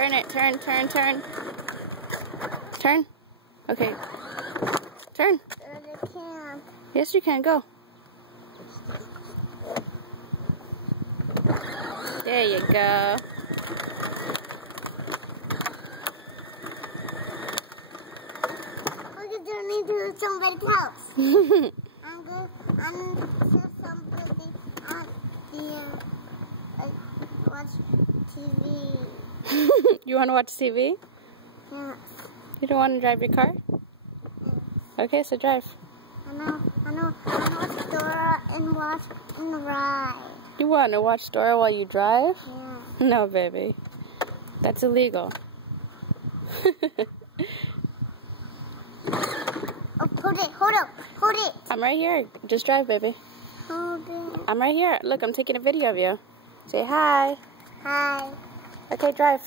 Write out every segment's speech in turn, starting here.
Turn it. Turn. Turn. Okay. Turn. I can't. Yes, you can. Go. There you go. Look at you need to somebody's house. I'm to somebody at the watch TV. You want to watch TV? Yeah. You don't want to drive your car? Yeah. Okay, so drive. I know. Watch Dora and watch and ride. You want to watch Dora while you drive? Yeah. No, baby. That's illegal. Oh, hold it. I'm right here. Just drive, baby. Hold it. I'm right here. Look, I'm taking a video of you. Say hi. Hi. Okay, drive.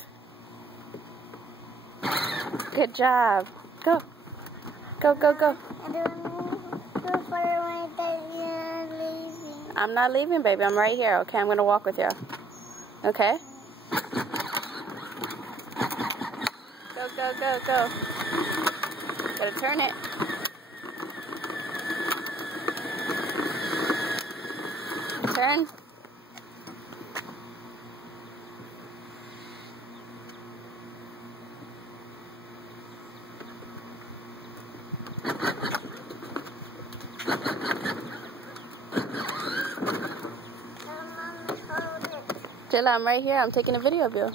Good job. Go. Go. I don't know where you're leaving. I'm not leaving, baby. I'm right here. Okay, I'm going to walk with you. Okay? Go. Gotta turn it. Turn. Jilla, I'm right here. I'm taking a video of you.